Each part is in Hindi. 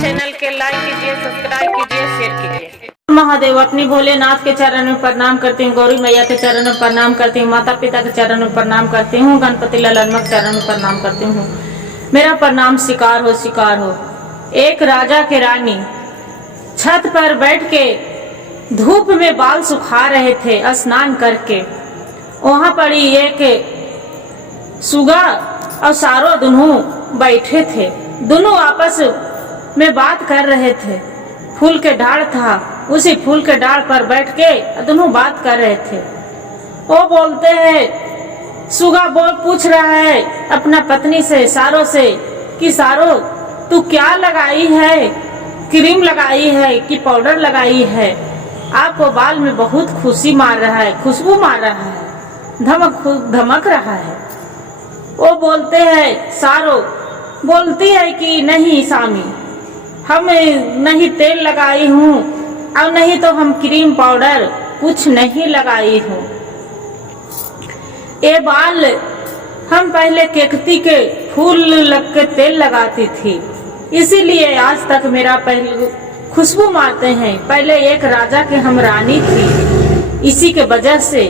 चैनल के लाइक कीजिए, सब्सक्राइब कीजिए, शेयर कीजिए। महादेव, अपनी भोलेनाथ के चरण में प्रणाम करती हूँ, गौरी मैया के चरण में प्रणाम करती हूँ, माता पिता के चरण में प्रणाम करती हूँ, गणपति ललनमा के चरण में प्रणाम करती हूँ। मेरा प्रणाम स्वीकार हो, स्वीकार हो। एक राजा के रानी छत पर बैठ के धूप में बाल सुखा रहे थे स्नान करके। वहां पर ही एक सुगा और सारो दोनों बैठे थे, दोनों आपस में बात कर रहे थे। फूल के डाढ़ था, उसी फूल के डाढ़ पर बैठ के दोनों बात कर रहे थे। वो बोलते हैं, सुगा पूछ रहा है अपना पत्नी से, सारो से, कि सारो तू क्या लगाई है, क्रीम लगाई है कि पाउडर लगाई है? आपको बाल में बहुत खुशी मार रहा है, खुशबू मार रहा है, धमक रहा है। वो बोलते हैं, सारो बोलती है कि नहीं स्वामी, हम नहीं तेल लगाई हूँ और नहीं तो हम क्रीम पाउडर कुछ नहीं लगाई हूँ। ये बाल हम पहले केकती के फूल लग के तेल लगाती थी, इसीलिए आज तक मेरा पहले खुशबू मारते हैं। पहले एक राजा के हम रानी थी, इसी के वजह से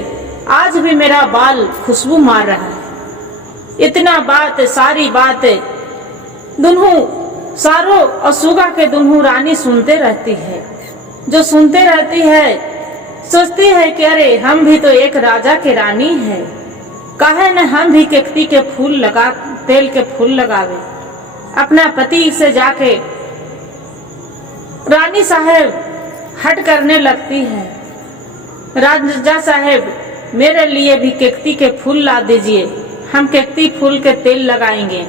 आज भी मेरा बाल खुशबू मार रहा है। इतना बात, सारी बात दोनों सारो और सुगा के दोनों रानी सुनते रहती है। जो सुनते रहती है सोचती है कि अरे हम भी तो एक राजा के रानी है, काहे न हम भी केकती के फूल लगा, तेल के फूल लगावे। अपना पति से जाके रानी साहेब हट करने लगती है, राजा साहेब मेरे लिए भी केकती के फूल ला दीजिए, हम केकती फूल के तेल लगाएंगे।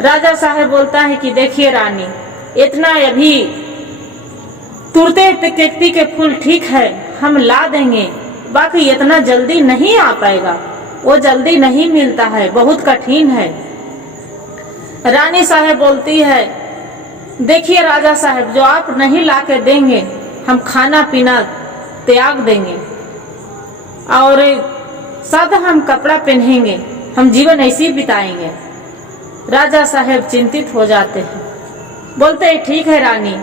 राजा साहेब बोलता है कि देखिए रानी, इतना अभी तुरते केकती के फूल ठीक है हम ला देंगे, बाकी इतना जल्दी नहीं आ पाएगा, वो जल्दी नहीं मिलता है, बहुत कठिन है। रानी साहेब बोलती है, देखिए राजा साहेब, जो आप नहीं ला के देंगे हम खाना पीना त्याग देंगे और सादा हम कपड़ा पहनेंगे, हम जीवन ऐसे ही बिताएंगे। राजा साहेब चिंतित हो जाते हैं, बोलते हैं ठीक है रानी,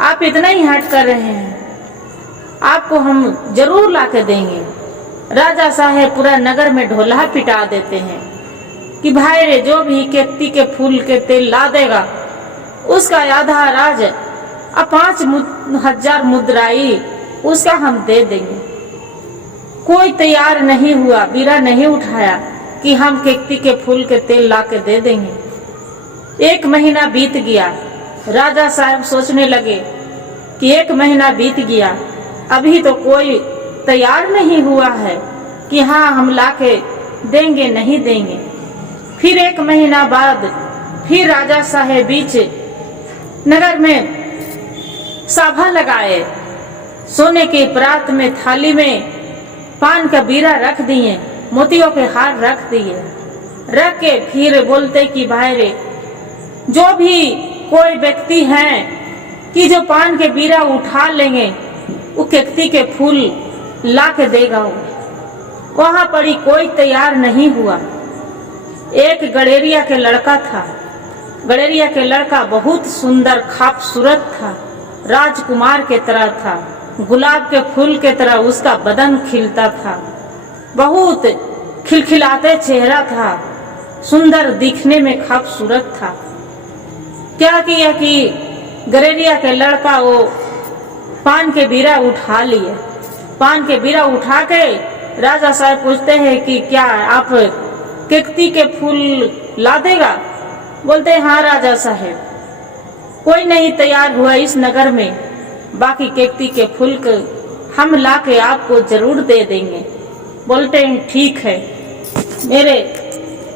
आप इतना ही हट कर रहे हैं, आपको हम जरूर ला के देंगे। राजा साहेब पूरा नगर में ढोला पिटा देते हैं कि भाई रे, जो भी केकती के फूल के तेल ला देगा उसका आधा राज 5,000 मुद्राई उसका हम दे देंगे। कोई तैयार नहीं हुआ, बीरा नहीं उठाया कि हम केकती के फूल के तेल ला के दे देंगे। 1 महीना बीत गया। राजा साहब सोचने लगे कि 1 महीना बीत गया, अभी तो कोई तैयार नहीं हुआ है कि हाँ हम ला के देंगे, नहीं देंगे। फिर 1 महीना बाद फिर राजा साहेब बीच नगर में सभा लगाए, सोने के परात में थाली में पान का बीरा रख दिए, मोतियों के हार रख दिए, रख के फिर बोलते कि भाई रे, जो भी कोई व्यक्ति है कि जो पान के बीरा उठा लेंगे वो केकती के फूल ला के देगा। वहां पर ही कोई तैयार नहीं हुआ। एक गडेरिया के लड़का था, गडेरिया के लड़का बहुत सुंदर खूबसूरत था, राजकुमार के तरह था, गुलाब के फूल के तरह उसका बदन खिलता था, बहुत खिलखिलाते चेहरा था, सुंदर दिखने में खूबसूरत था। क्या किया कि गडेरिया के लड़का वो पान के बीरा उठा लिए। पान के बीरा उठा के राजा साहब पूछते हैं कि क्या आप केकती के फूल ला देगा? बोलते हैं हाँ राजा साहब, कोई नहीं तैयार हुआ इस नगर में, बाकी केकती के फूल को हम ला के आपको जरूर दे देंगे। बोलते हैं ठीक है, मेरे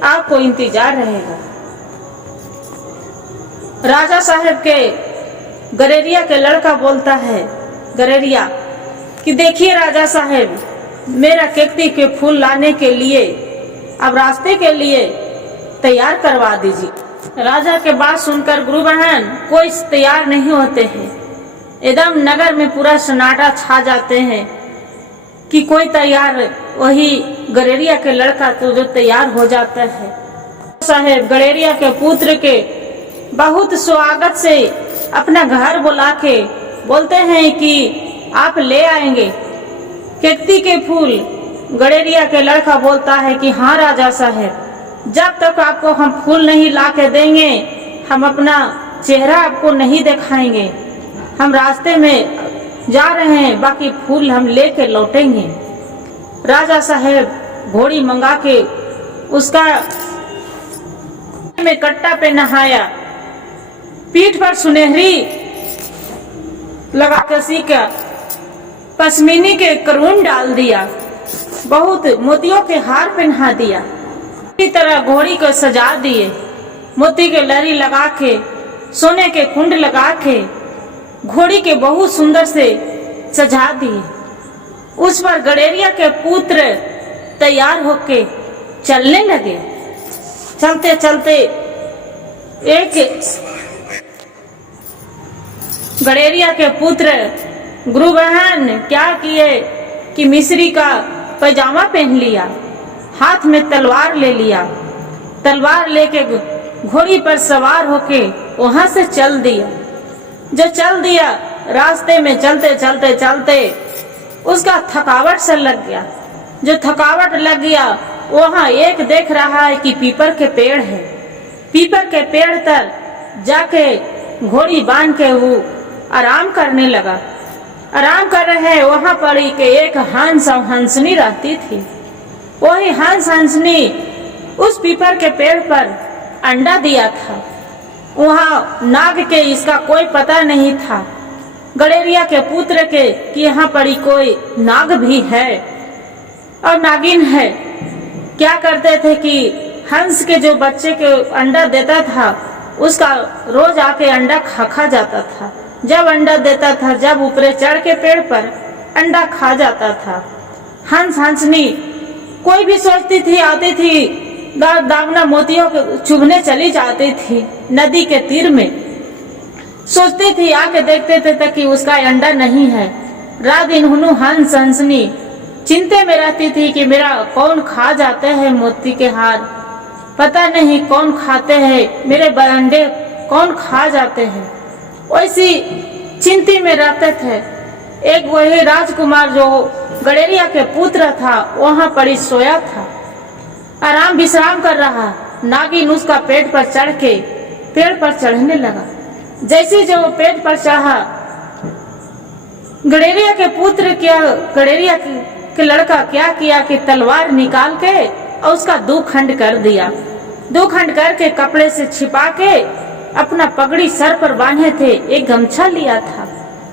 आपको इंतजार रहेगा। राजा साहब के गडेरिया के लड़का बोलता है, गडेरिया कि देखिए राजा साहब, मेरा केकती के फूल लाने के लिए अब रास्ते के लिए तैयार करवा दीजिए। राजा के बात सुनकर गुरु बहन कोई तैयार नहीं होते हैं, एकदम नगर में पूरा सन्नाटा छा जाते हैं कि कोई तैयार, वही गडेरिया के लड़का तो जो तैयार हो जाता है। साहेब गडेरिया के पुत्र के बहुत स्वागत से अपना घर बुला के बोलते हैं कि आप ले आएंगे केकती के फूल। गडेरिया के लड़का बोलता है कि हाँ राजा साहब, जब तक आपको हम फूल नहीं ला के देंगे हम अपना चेहरा आपको नहीं दिखाएंगे। हम रास्ते में जा रहे हैं, बाकी फूल हम लेके लौटेंगे। राजा साहब घोड़ी मंगा के उसका में कट्टा पे नहाया, पीठ पर सुनहरी लगा कसी का पश्मीनी के करून डाल दिया, बहुत मोतियों के हार पहना दिया, इसी तरह घोड़ी को सजा दिए, मोती के लरी लगा के सोने के कुंड लगा के घोड़ी के बहुत सुंदर से सजा दिए। उस पर गडेरिया के पुत्र तैयार होके चलने लगे। चलते चलते एक गडेरिया के पुत्र गुरु बहन क्या किए कि मिस्री का पैजामा पहन लिया, हाथ में तलवार ले लिया, तलवार लेके घोड़ी पर सवार होके वहां से चल दिया। जो चल दिया, रास्ते में चलते चलते चलते उसका थकावट से लग गया। जो थकावट लग गया, वहां एक देख रहा है कि पीपर के पेड़ है। पीपर के पेड़ तर जाके घोड़ी बांध के वो आराम करने लगा। आराम कर रहे वहां पर एक हंस और हंसनी रहती थी। वही हंस हंसनी उस पीपर के पेड़ पर अंडा दिया था। वहां नाग के इसका कोई पता नहीं था, गडेरिया के पुत्र के कि यहाँ पर कोई नाग भी है और नागिन है। क्या करते थे कि हंस के जो बच्चे के अंडा देता था उसका रोज आके अंडा खा जाता था। जब अंडा देता था, जब ऊपरे चढ़ के पेड़ पर अंडा खा जाता था। हंस हंसनी कोई भी सोचती थी, आती थी, दागना मोतियों के चुभने चली जाती थी नदी के तीर में। सोचती थी, आके देखते थे तक कि उसका अंडा नहीं है। रात दिन हुनु हंस हंसनी चिंते में रहती थी कि मेरा कौन खा जाते हैं मोती के हार, पता नहीं कौन खाते हैं, मेरे अंडे कौन खा जाते हैं। वैसी चिंती में रहते थे। एक वही राजकुमार जो गडेरिया के पुत्र था वहां पर ही सोया था, आराम विश्राम कर रहा। नागिन उसका पेट पर चढ़ के पेड़ पर चढ़ने लगा। जैसे जो पेट पर चढ़ा, गडेरिया के पुत्र क्या, गडेरिया के लड़का क्या किया कि तलवार निकाल के और उसका 2 खंड कर दिया। 2 खंड करके कपड़े से छिपा के अपना पगड़ी सर पर बांधे थे, एक गमछा लिया था,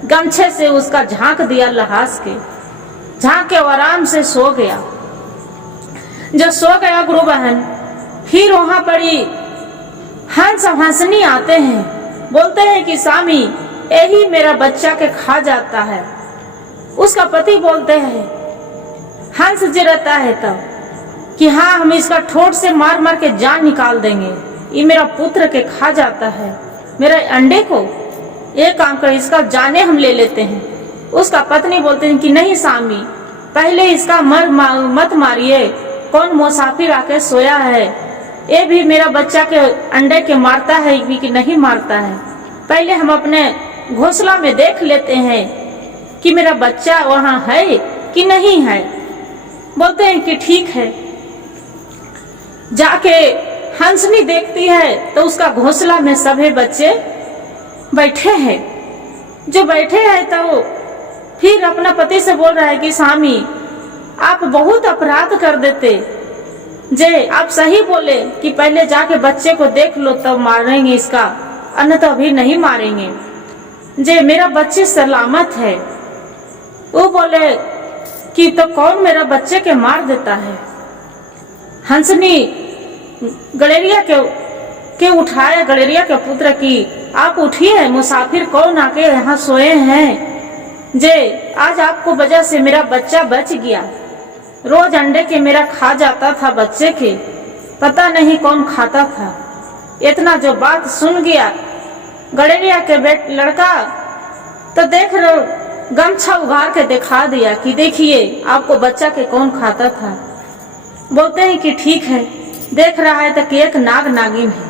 गमछे से उसका झांक दिया लहास के, झांक के आराम से सो गया। जो सो गया गुरु बहन, फिर वहां पर ही हंस हंसनी आते हैं, बोलते हैं कि स्वामी यही मेरा बच्चा के खा जाता है। उसका पति बोलते हैं, हंस जिरता है तब कि हाँ हम इसका ठोट से मार मार के जान निकाल देंगे, ये मेरा पुत्र के खा जाता है, मेरे अंडे को एक काम कर इसका जाने हम ले लेते हैं। उसका पत्नी बोलते हैं कि नहीं स्वामी, पहले इसका मत मारिए, कौन मुसाफिर आके सोया है, ये भी मेरा बच्चा के अंडे के मारता है कि नहीं मारता है, पहले हम अपने घोंसला में देख लेते हैं कि मेरा बच्चा वहां है कि नहीं है। बोलते हैं कि ठीक है। जाके हंसनी देखती है तो उसका घोंसला में सभी बच्चे बैठे हैं। जो बैठे हैं तो फिर अपना पति से बोल रहा है कि स्वामी आप बहुत अपराध कर देते, जे आप सही बोले कि पहले जाके बच्चे को देख लो तब मारेंगे इसका, अन्यथा अभी नहीं मारेंगे, जे मेरा बच्चे सलामत है। वो बोले कि तो कौन मेरा बच्चे के मार देता है। हंसनी गडेरिया के उठाया, गडेरिया के पुत्र की आप उठिए, मुसाफिर कौन आके यहाँ सोए हैं, जे आज आपको वजह से मेरा बच्चा बच गया। रोज अंडे के मेरा खा जाता था बच्चे के, पता नहीं कौन खाता था। इतना जो बात सुन गया गडेरिया के लड़का तो देख रहे गमछा उघार के दिखा दिया कि देखिए आपको बच्चा के कौन खाता था। बोलते हैं कि ठीक है। देख रहा है तो कि एक नाग नागिन है।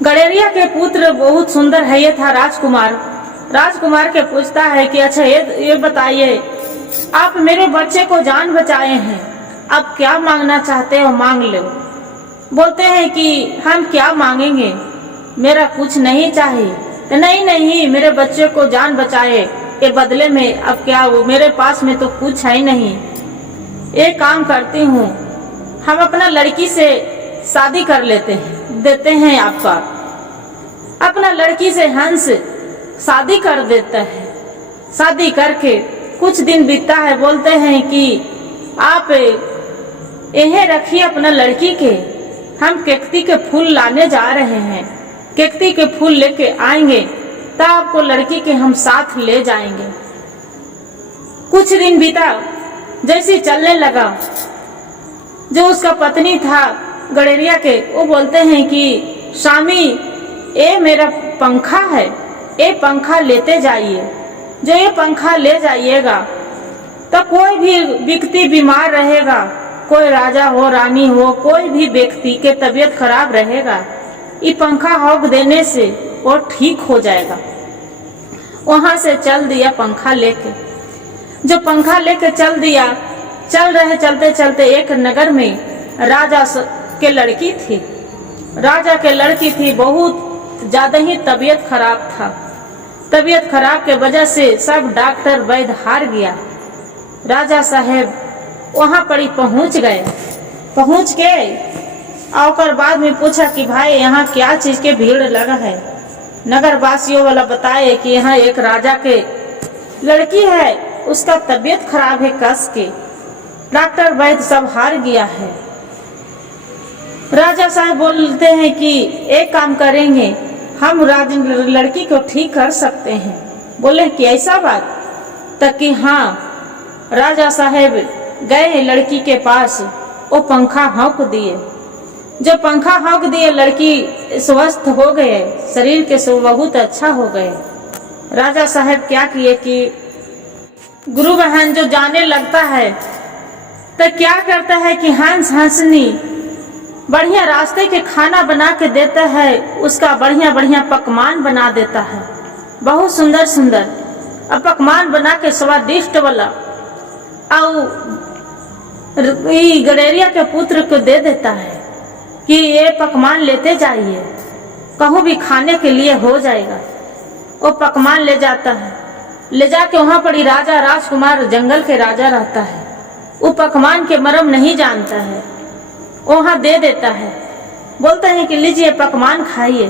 गडेरिया के पुत्र बहुत सुंदर है ये था राजकुमार। राजकुमार के पूछता है कि अच्छा ये बताइए, आप मेरे बच्चे को जान बचाए हैं, आप क्या मांगना चाहते हो मांग लो। बोलते हैं कि हम क्या मांगेंगे, मेरा कुछ नहीं चाहिए। तो नहीं नहीं, मेरे बच्चे को जान बचाए, ये बदले में अब क्या, वो मेरे पास में तो कुछ है नहीं। एक काम करती हूँ, हम अपना लड़की से शादी कर लेते हैं, देते हैं आपका। अपना लड़की से हंस शादी कर देता है। शादी करके कुछ दिन बीतता है, बोलते हैं कि आप यह रखिए अपना लड़की के, हम केकती के फूल लाने जा रहे हैं, केकती के फूल लेके आएंगे तब आपको लड़की के हम साथ ले जाएंगे। कुछ दिन बीता, जैसे चलने लगा, जो उसका पत्नी था गडेरिया के, वो बोलते हैं कि स्वामी ये मेरा पंखा है, ये पंखा लेते जाइए। जो ये पंखा ले जाइएगा तो कोई भी व्यक्ति बीमार रहेगा, कोई राजा हो रानी हो, कोई भी व्यक्ति के तबीयत खराब रहेगा, ये पंखा हॉक देने से वो ठीक हो जाएगा। वहां से चल दिया पंखा लेके। जो पंखा लेके चल दिया, चल रहे चलते चलते एक नगर में राजा के लड़की थी। राजा के लड़की थी, बहुत ज्यादा ही तबीयत खराब था। तबीयत खराब के वजह से सब डॉक्टर वैद्य हार गया। राजा साहेब वहां पर ही पहुंच गए। पहुंच के और बाद में पूछा कि भाई यहाँ क्या चीज के भीड़ लगा है। नगर वासियों वाला बताए कि यहाँ एक राजा के लड़की है, उसका तबीयत खराब है, कस के डॉक्टर वैद्य सब हार गया है। राजा साहब बोलते हैं कि एक काम करेंगे, हम लड़की को ठीक कर सकते हैं। बोले कि ऐसा बात, तक कि हाँ। राजा साहेब गए लड़की के पास, वो पंखा हौंक दिए। जो पंखा हौंक दिए, लड़की स्वस्थ हो गए, शरीर के से बहुत अच्छा हो गए। राजा साहेब क्या किए कि गुरु बहन जो जाने लगता है तो क्या करता है कि हंस हंसनी बढ़िया रास्ते के खाना बना के देता है, उसका बढ़िया बढ़िया पकवान बना देता है, बहुत सुंदर सुंदर अब पकवान बना के स्वादिष्ट वाला, और गडेरिया के पुत्र को दे देता है कि ये पकवान लेते जाइए, कहूँ भी खाने के लिए हो जाएगा। वो पकवान ले जाता है, ले जाके वहां पर राजा राजकुमार जंगल के राजा रहता है, वो पकवान के मर्म नहीं जानता है, वहां दे देता है। बोलते हैं कि लीजिए पकवान खाइए।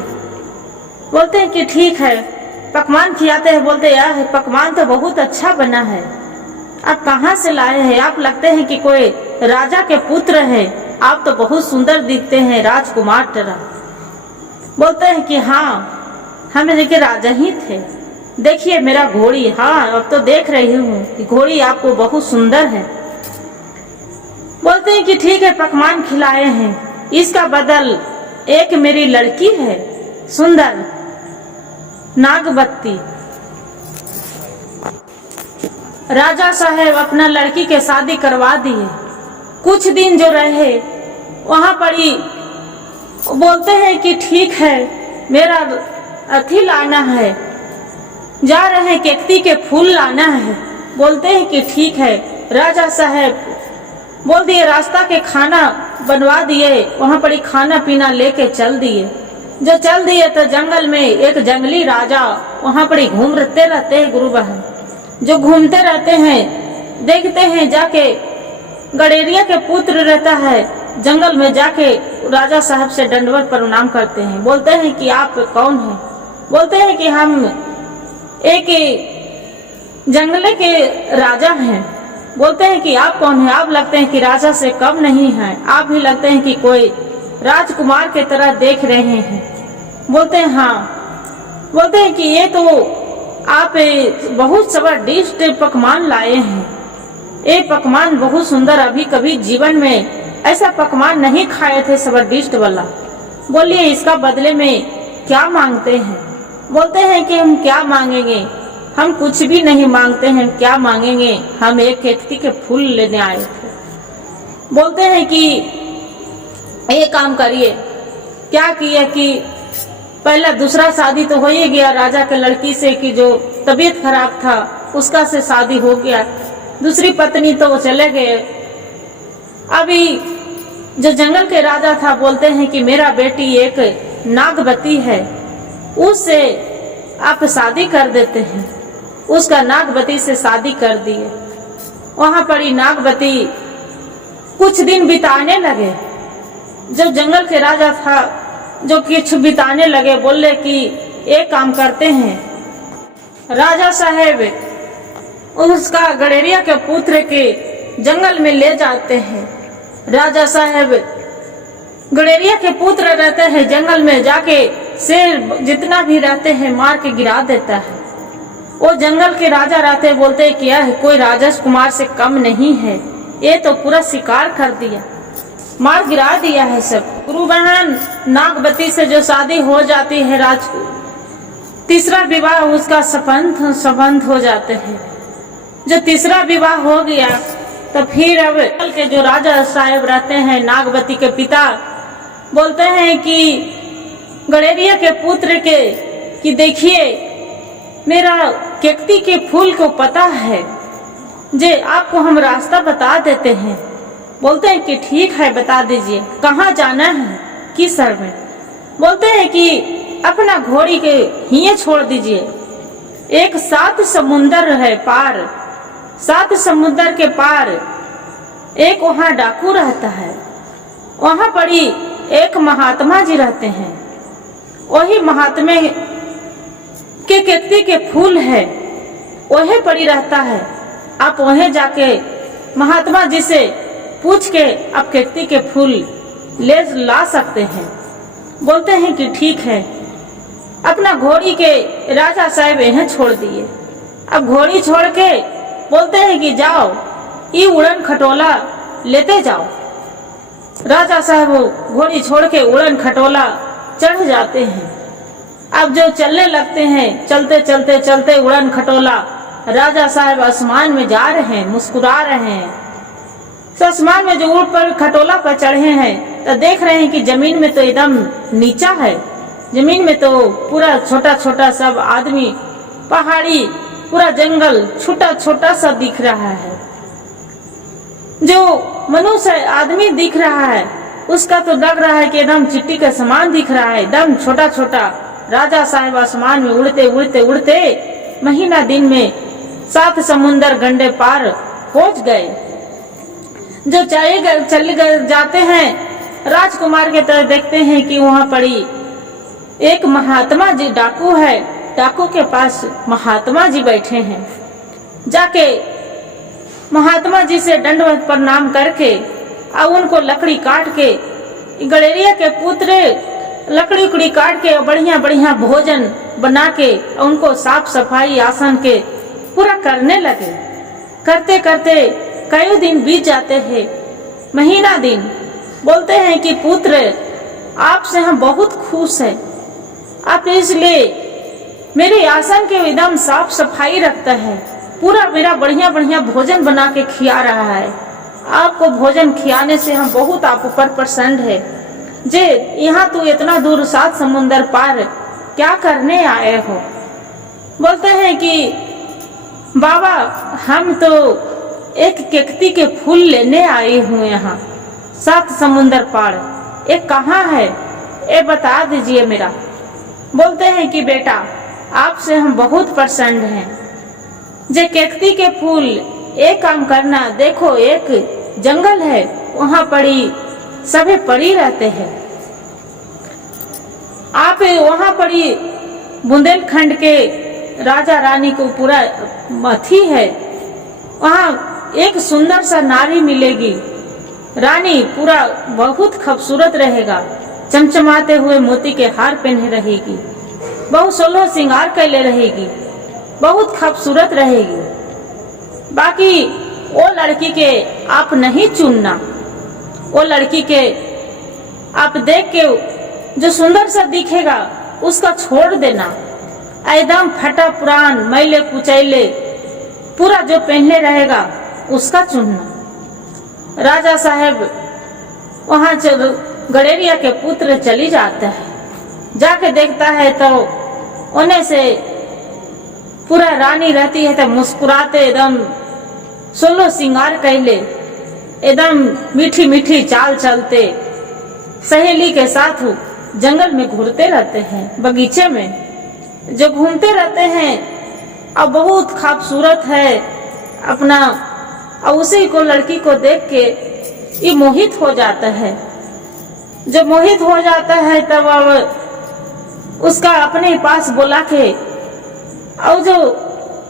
बोलते हैं कि ठीक है, पकवान खिलाते हैं। बोलते यार पकवान तो बहुत अच्छा बना है, आप कहाँ से लाए हैं? आप लगते हैं कि कोई राजा के पुत्र है, आप तो बहुत सुंदर दिखते हैं, राजकुमार तरह। बोलते हैं कि हाँ, हम देखिए राजा ही थे, देखिए मेरा घोड़ी। हाँ, अब तो देख रही हूँ कि घोड़ी आपको बहुत सुंदर है। बोलते हैं कि ठीक है, पकवान खिलाए हैं, इसका बदल एक मेरी लड़की है सुंदर नागवती। राजा साहेब अपना लड़की के शादी करवा दिए। कुछ दिन जो रहे वहां पर ही बोलते हैं कि ठीक है, मेरा अथी लाना है, जा रहे हैं केकती के फूल लाना है। बोलते हैं कि ठीक है। राजा साहेब बोल दिए, रास्ता के खाना बनवा दिए, वहां पर ही खाना पीना लेके चल दिए। जो चल दिए तो जंगल में एक जंगली राजा वहां पर ही घूमते रहते हैं। गुरु बहन जो घूमते रहते हैं, देखते हैं जाके गडेरिया के पुत्र रहता है, जंगल में जाके राजा साहब से दंडवत प्रणाम करते हैं। बोलते हैं कि आप कौन हैं? बोलते हैं कि हम एक जंगल के राजा हैं। बोलते हैं कि आप कौन हैं? आप लगते हैं कि राजा से कम नहीं हैं, आप भी लगते हैं कि कोई राजकुमार के तरह देख रहे हैं। बोलते हैं हाँ। बोलते हैं कि ये तो आप बहुत स्वादिष्ट पकवान लाए हैं, ये पकवान बहुत सुंदर, अभी कभी जीवन में ऐसा पकवान नहीं खाए थे स्वादिष्ट वाला। बोलिए इसका बदले में क्या मांगते हैं? बोलते हैं कि हम क्या मांगेंगे, हम कुछ भी नहीं मांगते हैं, क्या मांगेंगे, हम एक केकती के फूल लेने आए थे। बोलते हैं कि ये काम करिए। क्या किए कि पहला दूसरा शादी तो हो ही गया राजा के लड़की से कि जो तबीयत खराब था उसका से शादी हो गया। दूसरी पत्नी तो वो चले गए। अभी जो जंगल के राजा था बोलते हैं कि मेरा बेटी एक नागवती है, उससे आप शादी कर देते हैं। उसका नागवती से शादी कर दिए। वहां पड़ी नागवती कुछ दिन बिताने लगे। जब जंगल के राजा था जो कुछ बिताने लगे, बोले कि एक काम करते हैं, राजा साहेब उसका गडेरिया के पुत्र के जंगल में ले जाते हैं। राजा साहेब गडेरिया के पुत्र रहते हैं जंगल में, जाके शेर जितना भी रहते हैं मार के गिरा देता है। वो जंगल के राजा रहते बोलते हैं क्या है, कोई राजकुमार से कम नहीं है, ये तो पूरा शिकार कर दिया, मार गिरा दिया है सब। गुरु बहन नागवती से जो शादी हो जाती है तीसरा विवाह उसका संबंध हो जाते हैं। जो तीसरा विवाह हो गया तो फिर अब के जो राजा साहेब रहते हैं नागवती के पिता बोलते हैं कि गडेरिया के पुत्र के कि देखिए मेरा केकती के फूल को पता है, जे आपको हम रास्ता बता देते हैं। बोलते हैं कि ठीक है बता दीजिए, कहाँ जाना है, किस शहर में। बोलते हैं कि अपना घोड़ी के हिये छोड़ दीजिए, एक 7 समुंदर है पार, 7 समुंदर के पार एक वहाँ डाकू रहता है, वहाँ पड़ी एक महात्मा जी रहते हैं, वही महात्मा के केकती के फूल है, वही पड़ी रहता है। आप वहीं जाके महात्मा जी से पूछ के आप केकती के फूल ले ला सकते हैं। बोलते हैं कि ठीक है। अपना घोड़ी के राजा साहब यहीं छोड़ दिए। अब घोड़ी छोड़ के बोलते हैं कि जाओ ये उड़न खटोला लेते जाओ। राजा साहब घोड़ी छोड़ के उड़न खटोला चढ़ जाते हैं। अब जो चलने लगते हैं, चलते चलते चलते उड़न खटोला राजा साहब आसमान में जा रहे हैं, मुस्कुरा रहे हैं। तो आसमान में जो ऊपर खटोला पर चढ़े हैं तो देख रहे हैं कि जमीन में तो एकदम नीचा है, जमीन में तो पूरा छोटा छोटा सब आदमी, पहाड़ी, पूरा जंगल छोटा छोटा सा दिख रहा है। जो मनुष्य आदमी दिख रहा है उसका तो लग रहा है कि एकदम चिट्टी का समान दिख रहा है, एकदम छोटा छोटा। राजा साहब आसमान में उड़ते उड़ते उड़ते महीना दिन में 7 समुंदर गंडे पार पहुंच गए। जो चले गए जाते हैं राजकुमार के तरह देखते हैं कि वहाँ पड़ी एक महात्मा जी डाकू है, डाकू के पास महात्मा जी बैठे हैं। जाके महात्मा जी से दंडवत प्रणाम करके और उनको लकड़ी काट के गडेरिया के पुत्र लकड़ी उकड़ी काट के बढ़िया बढ़िया भोजन बना के उनको साफ सफाई आसन के पूरा करने लगे। करते करते कई दिन बीत जाते हैं, महीना दिन। बोलते हैं कि पुत्र आपसे हम बहुत खुश हैं, आप इसलिए मेरे आसन के एकदम साफ सफाई रखता है, पूरा मेरा बढ़िया बढ़िया भोजन बना के खिला रहा है। आपको भोजन खिलाने से हम बहुत आप ऊपर प्रसन्न है। जे यहाँ तू इतना दूर 7 समुंदर पार क्या करने आए हो। बोलते हैं कि बाबा हम तो एक केकती के फूल लेने आए हूँ यहाँ 7 समुंदर पार, एक कहाँ है ये बता दीजिए मेरा। बोलते हैं कि बेटा आपसे हम बहुत प्रसन्न हैं, जे केकती के फूल एक काम करना, देखो एक जंगल है वहाँ पड़ी सभी पड़ी रहते हैं, आप वहाँ पड़ी बुंदेलखंड के राजा रानी को पूरा मथी है, वहाँ एक सुंदर सा नारी मिलेगी, रानी पूरा बहुत खूबसूरत रहेगा, चमचमाते हुए मोती के हार पहने रहेगी, बहुत सोलह श्रृंगार कैले रहेगी, बहुत खूबसूरत रहेगी। बाकी वो लड़की के आप नहीं चुनना, वो लड़की के आप देख के जो सुंदर सा दिखेगा उसका छोड़ देना, एकदम फटा पुरान मैले कुचैले पूरा जो पहने रहेगा उसका चुनना। राजा साहब वहाँ गडेरिया के पुत्र चली जाता है। जाके देखता है तो उन्हें से पूरा रानी रहती है तो मुस्कुराते एकदम सोलो सिंगार कैले एकदम मीठी मीठी चाल चलते सहेली के साथ जंगल में घूमते रहते हैं, बगीचे में जो घूमते रहते हैं और बहुत खूबसूरत है अपना। और उसी को लड़की को देख के ये मोहित हो जाता है। जब मोहित हो जाता है तब अब उसका अपने पास बुला के और जो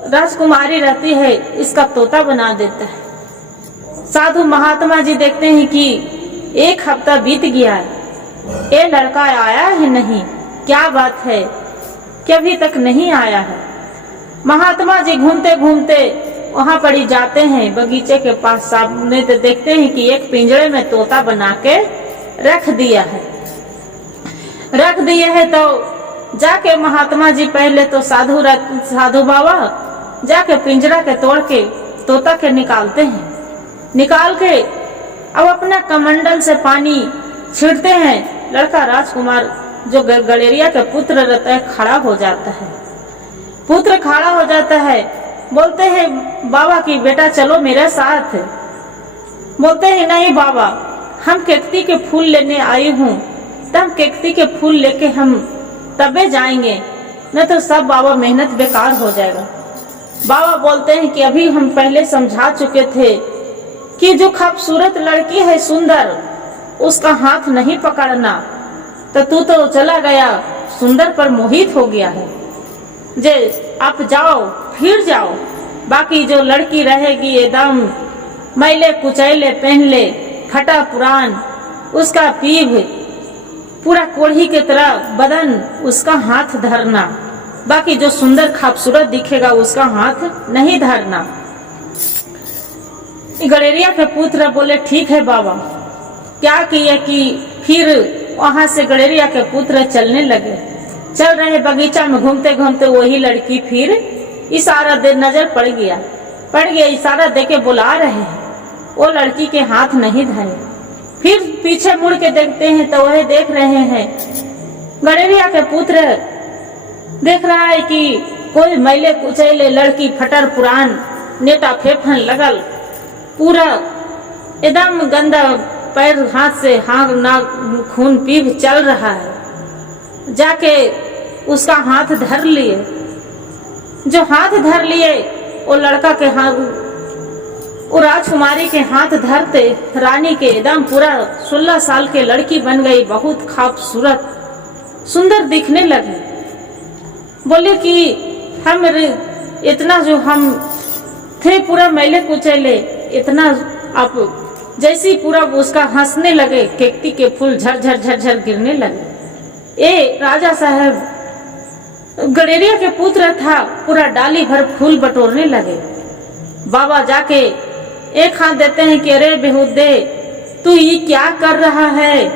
राजकुमारी रहती है इसका तोता बना देता है। साधु महात्मा जी देखते हैं कि एक हफ्ता बीत गया है, ये लड़का आया ही नहीं, क्या बात है कि अभी तक नहीं आया है। महात्मा जी घूमते घूमते वहां पर ही जाते हैं बगीचे के पास, सामने तो देखते हैं कि एक पिंजरे में तोता बना के रख दिया है। तो जाके महात्मा जी पहले तो साधु बाबा जाके पिंजरा के तोड़ के तोता के निकालते हैं। निकाल के अब अपना कमंडल से पानी छिड़ते हैं। लड़का राजकुमार जो गलेरिया के पुत्र रहता है खड़ा हो जाता है। पुत्र खड़ा हो जाता है, बोलते हैं बाबा की बेटा चलो मेरे साथ। बोलते हैं नहीं बाबा, हम केकती के फूल लेने आई हूँ, तब केकती के फूल लेके हम तबे जाएंगे, न तो सब बाबा मेहनत बेकार हो जाएगा। बाबा बोलते हैं कि अभी हम पहले समझा चुके थे कि जो खूबसूरत लड़की है सुंदर, उसका हाथ नहीं पकड़ना, तो तू तो चला गया सुंदर पर मोहित हो गया है। जे आप जाओ फिर जाओ, बाकी जो लड़की रहेगी एकदम मैले कुचैले पहनले फटा पुरान, उसका पीभ पूरा कोढ़ी के तरह बदन, उसका हाथ धरना, बाकी जो सुंदर खूबसूरत दिखेगा उसका हाथ नहीं धरना। गलेरिया के पुत्र बोले ठीक है बाबा। क्या किए कि फिर वहां से गलेरिया के पुत्र चलने लगे। चल रहे बगीचा में घूमते घूमते वही लड़की फिर इशारा दे नजर पड़ गया, इशारा दे के बुला रहे हैं, वो लड़की के हाथ नहीं धरे। फिर पीछे मुड़ के देखते हैं तो वह देख रहे हैं गलेरिया के पुत्र देख रहा है कि कोई मैले कुचैले लड़की फटर पुरान नेटा फेफन लगल, पूरा एकदम गंदा पैर हाथ से हाथ ना खून पीप चल रहा है। जाके उसका हाथ धर लिए। जो हाथ धर लिए वो लड़का के हाथ, वो राजकुमारी के हाथ धरते रानी के एकदम पूरा 16 साल के लड़की बन गई, बहुत खूबसूरत सुंदर दिखने लगे। बोले कि हम इतना जो हम थे पूरा मैले कुचैले, इतना आप जैसी पूरा उसका हंसने लगे, केकती के फूल झरझर झरझर गिरने लगे। ये राजा साहब गलेरिया के पुत्र था, पूरा डाली भर फूल बटोरने लगे। बाबा जाके एक हाथ देते हैं कि अरे बेहुदे तू ये क्या कर रहा है,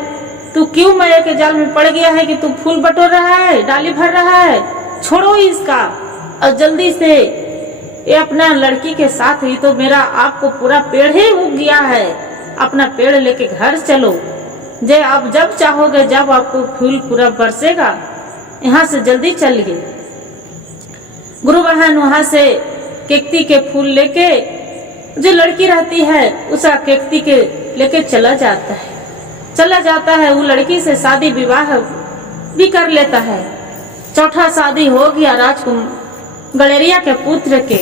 तू क्यों माया के जाल में पड़ गया है कि तू फूल बटोर रहा है, डाली भर रहा है, छोड़ो इसका और जल्दी से ये अपना लड़की के साथ ही तो मेरा आपको पूरा पेड़ ही उग गया है, अपना पेड़ लेके घर चलो, जे आप जब चाहोगे जब आपको फूल पूरा बरसेगा, यहाँ से जल्दी चलिए। गुरु बहन वहां से केकती के फूल लेके जो लड़की रहती है उसका केकती के लेके चला जाता है। वो लड़की से शादी विवाह भी कर लेता है। चौथा शादी हो गया राजकुमार गलेरिया के पुत्र के।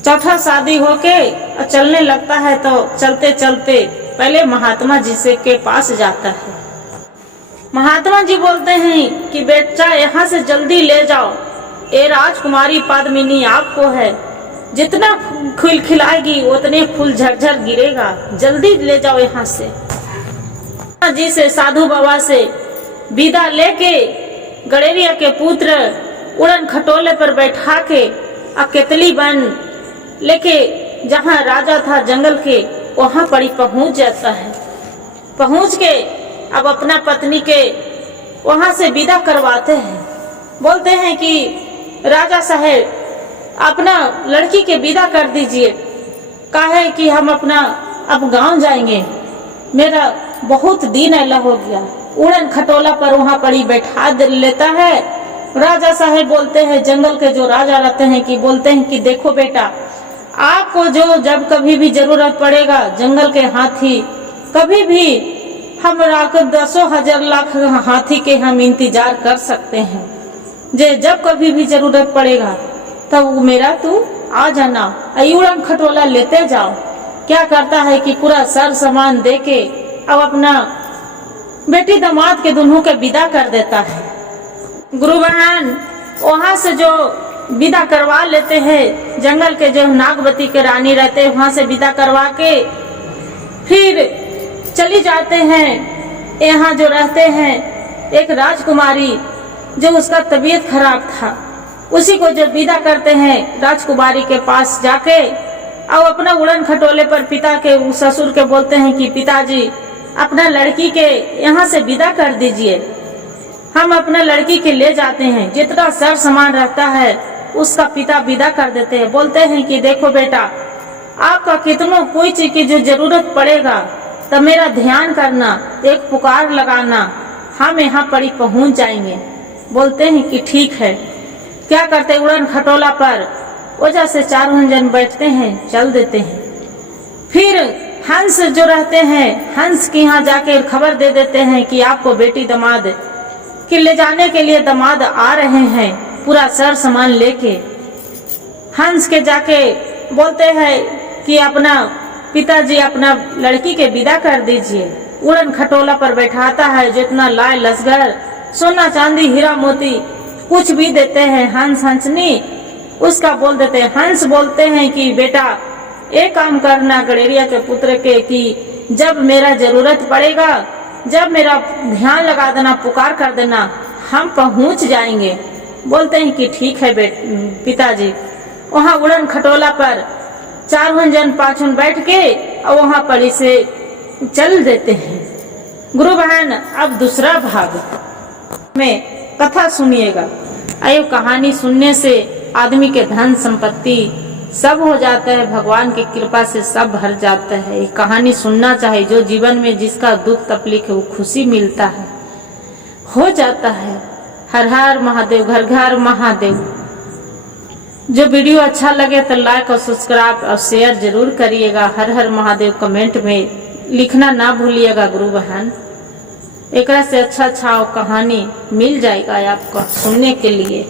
चौथा शादी होके चलने लगता है तो चलते चलते पहले महात्मा जी से के पास जाता है। महात्मा जी बोलते हैं कि बेटा यहाँ से जल्दी ले जाओ, ये राजकुमारी पद्मिनी आपको है, जितना फूल खिलाएगी उतने फूल झरझर गिरेगा, जल्दी ले जाओ यहाँ से। जी से साधु बाबा से विदा लेके गलेरिया के पुत्र उड़न खटोले पर बैठा के केतली बन लेके जहाँ राजा था जंगल के वहां पर ही पहुंच जाता है। पहुंच के अब अपना पत्नी के वहां से विदा करवाते हैं। बोलते हैं कि राजा साहेब अपना लड़की के विदा कर दीजिए, काहे कि हम अपना अब गांव जाएंगे, मेरा बहुत दिन ऐला हो गया। उड़न खटोला पर वहाँ पड़ी बैठा लेता है। राजा साहेब बोलते हैं, जंगल के जो राजा रहते हैं कि बोलते हैं कि देखो बेटा, आपको जो जब कभी भी जरूरत पड़ेगा, जंगल के हाथी कभी भी हमरा के 10,000 लाख हाथी के हम इंतजार कर सकते हैं। जब कभी भी जरूरत पड़ेगा तब मेरा तू आ जाना, उड़न खटोला लेते जाओ। क्या करता है कि पूरा सर सामान दे के अब अपना बेटी दामाद के दोनों के विदा कर देता है। गुरु बहन वहां से जो विदा करवा लेते हैं, जंगल के जो नागवती के रानी रहते हैं वहां से विदा करवा के फिर चली जाते हैं। यहाँ जो रहते हैं एक राजकुमारी, जो उसका तबीयत खराब था, उसी को जो विदा करते हैं राजकुमारी के पास जाके और अपना उड़न खटोले पर पिता के ससुर के बोलते हैं कि पिताजी अपना लड़की के यहाँ से विदा कर दीजिए, हम अपना लड़की के ले जाते हैं। जितना सर सामान रहता है उसका पिता विदा कर देते हैं। बोलते हैं कि देखो बेटा, आपका कितनों कोई चीज की जो जरूरत पड़ेगा तब मेरा ध्यान करना, एक पुकार लगाना, हम यहाँ पर पहुँच जाएंगे। बोलते हैं कि ठीक है। क्या करते, उड़न खटोला पर वजह से चारों जन बैठते हैं, चल देते हैं। फिर हंस जो रहते हैं, हंस के यहाँ जाके खबर दे देते हैं कि आपको बेटी दामाद के ले जाने के लिए दामाद आ रहे हैं, पूरा सर सामान लेके। हंस के जाके बोलते हैं कि अपना पिताजी अपना लड़की के विदा कर दीजिए। उड़न खटोला पर बैठाता है, जितना लाए लसगर, सोना चांदी हीरा मोती कुछ भी देते हैं हंस हंसनी, उसका बोल देते हैं। हंस बोलते हैं कि बेटा एक काम करना गडेरिया के पुत्र के, कि जब मेरा जरूरत पड़ेगा, जब मेरा ध्यान लगा देना, पुकार कर देना, हम पहुंच जाएंगे। बोलते हैं कि ठीक है पिताजी। वहाँ उड़न खटोला पर चारों जन पांचों बैठ के और वहाँ पर इसे चल देते हैं। गुरु बहन अब दूसरा भाग में कथा सुनिएगा। आयो कहानी सुनने से आदमी के धन संपत्ति सब हो जाता है, भगवान की कृपा से सब भर जाता है। एक कहानी सुनना चाहिए, जो जीवन में जिसका दुख तकलीफ है वो खुशी मिलता है, हो जाता है। हर हर महादेव, घर घर महादेव। जो वीडियो अच्छा लगे तो लाइक और सब्सक्राइब और शेयर जरूर करिएगा। हर हर महादेव कमेंट में लिखना ना भूलिएगा गुरु बहन। एक से अच्छा कहानी मिल जाएगा आपको सुनने के लिए।